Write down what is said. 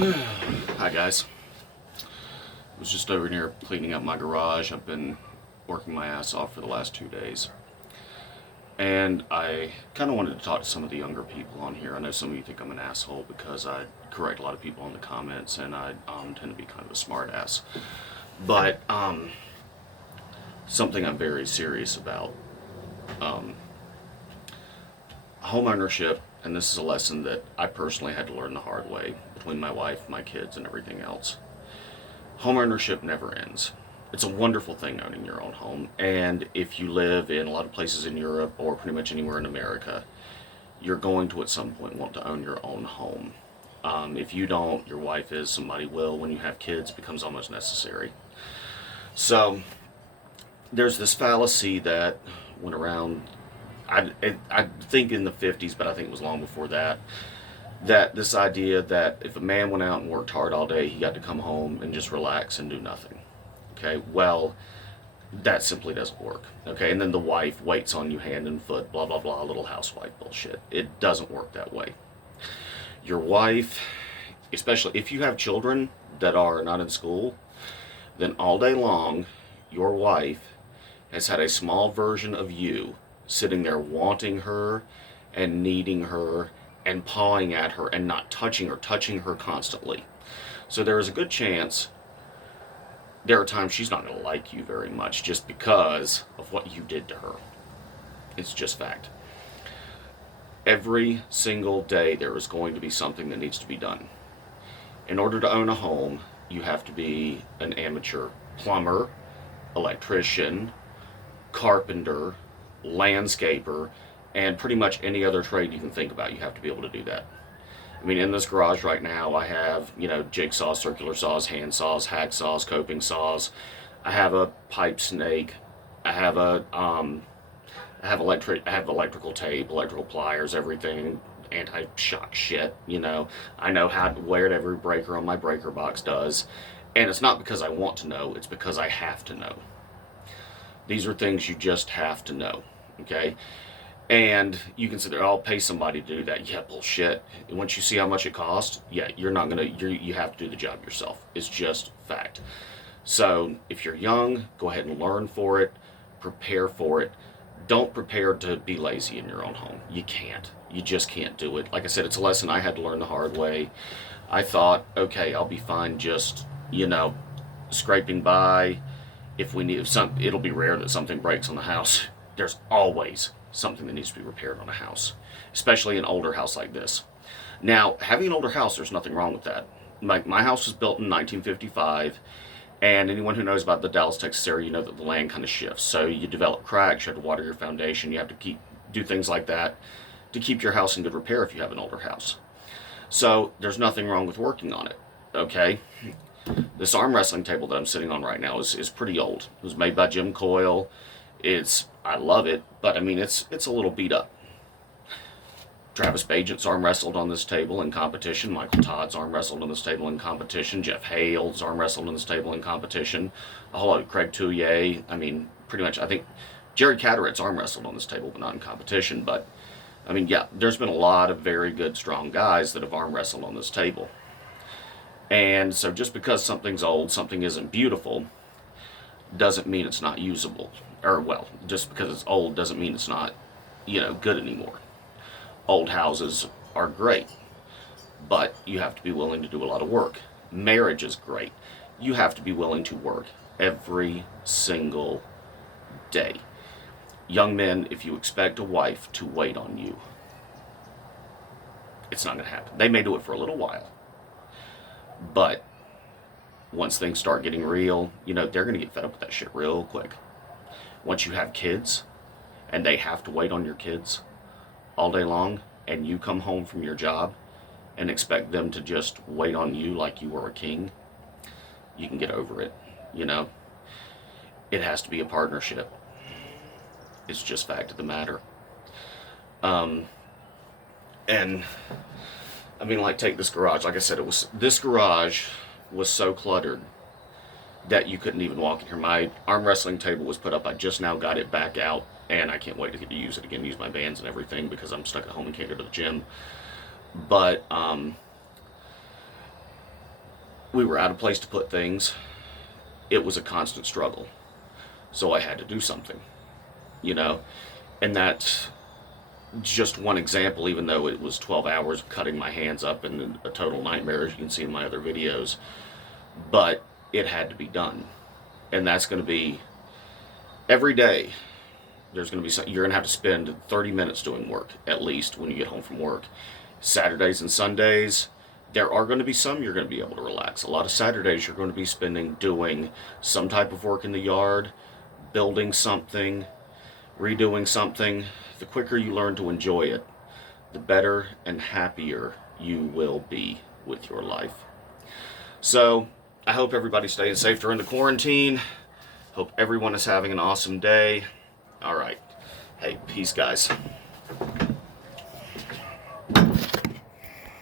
Hi guys. I was just over here cleaning up my garage. I've been working my ass off for the last 2 days. And I kind of wanted to talk to some of the younger people on here. I know some of you think I'm an asshole because I correct a lot of people in the comments and I tend to be kind of a smart ass. But something I'm very serious about. Home ownership, and this is a lesson that I personally had to learn the hard way between my wife, my kids, and everything else. Home ownership never ends. It's a wonderful thing owning your own home, and if you live in a lot of places in Europe or pretty much anywhere in America, you're going to at some point want to own your own home. If you don't, your wife is, somebody will. When you have kids, it becomes almost necessary. So there's this fallacy that went around, I think in the 50s, but I think it was long before that, that this idea that if a man went out and worked hard all day, he got to come home and just relax and do nothing. Okay, well, that simply doesn't work. Okay, and then the wife waits on you hand and foot, blah, blah, blah, little housewife bullshit. It doesn't work that way. Your wife, especially if you have children that are not in school, then all day long, your wife has had a small version of you sitting there wanting her and needing her and pawing at her and not touching her constantly. So there is a good chance there are times she's not going to like you very much just because of what you did to her. It's just fact. Every single day there is going to be something that needs to be done. In order to own a home, you have to be an amateur plumber, electrician, carpenter, landscaper, and pretty much any other trade you can think about. You have to be able to do that. I mean, in this garage right now, I have, jigsaws, circular saws, hand saws, hacksaws, coping saws. I have a pipe snake. I have I have electrical tape, electrical pliers, everything, anti-shock shit. I know where every breaker on my breaker box does, and it's not because I want to know. It's because I have to know. These are things you just have to know, okay? And you can sit there, I'll pay somebody to do that. Yeah, bullshit. Once you see how much it costs, yeah, you have to do the job yourself. It's just fact. So if you're young, go ahead and learn for it, prepare for it. Don't prepare to be lazy in your own home. You can't. You just can't do it. Like I said, it's a lesson I had to learn the hard way. I thought, okay, I'll be fine just, scraping by. If we need it'll be rare that something breaks on the house. There's always something that needs to be repaired on a house, especially an older house like this. Now, having an older house, there's nothing wrong with that. My house was built in 1955, and anyone who knows about the Dallas, Texas area, you know that the land kind of shifts. So you develop cracks, you have to water your foundation, you have to do things like that to keep your house in good repair if you have an older house. So there's nothing wrong with working on it, okay? This arm wrestling table that I'm sitting on right now is pretty old. It was made by Jim Coyle. I love it, but I mean, it's a little beat up. Travis Bagent's arm wrestled on this table in competition. Michael Todd's arm wrestled on this table in competition. Jeff Hale's arm wrestled on this table in competition. A whole lot of Craig Touye. I mean, pretty much, I think Jared Catteret's arm wrestled on this table, but not in competition. But, I mean, yeah, there's been a lot of very good, strong guys that have arm wrestled on this table. And so just because something's old, something isn't beautiful, doesn't mean it's not usable. Or, well, just because it's old doesn't mean it's not, good anymore. Old houses are great, but you have to be willing to do a lot of work. Marriage is great. You have to be willing to work every single day. Young men, if you expect a wife to wait on you, it's not going to happen. They may do it for a little while, but once things start getting real, they're going to get fed up with that shit real quick. Once you have kids, and they have to wait on your kids all day long, and you come home from your job and expect them to just wait on you like you were a king, you can get over it. It has to be a partnership. It's just fact of the matter. And I mean, like, take this garage. Like I said, this garage was so cluttered that you couldn't even walk in here. My arm wrestling table was put up. I just now got it back out, and I can't wait to get to use it again, use my bands and everything, because I'm stuck at home and can't go to the gym. But we were out of place to put things. It was a constant struggle. So I had to do something, you know? And that's just one example, even though it was 12 hours of cutting my hands up and a total nightmare, as you can see in my other videos. But it had to be done. And that's going to be every day. There's going to be some, you're going to have to spend 30 minutes doing work, at least, when you get home from work. Saturdays and Sundays, there are going to be some you're going to be able to relax. A lot of Saturdays you're going to be spending doing some type of work in the yard, building something, redoing something. The quicker you learn to enjoy it, the better and happier you will be with your life. So, I hope everybody's staying safe during the quarantine. Hope everyone is having an awesome day. All right. Hey, peace, guys.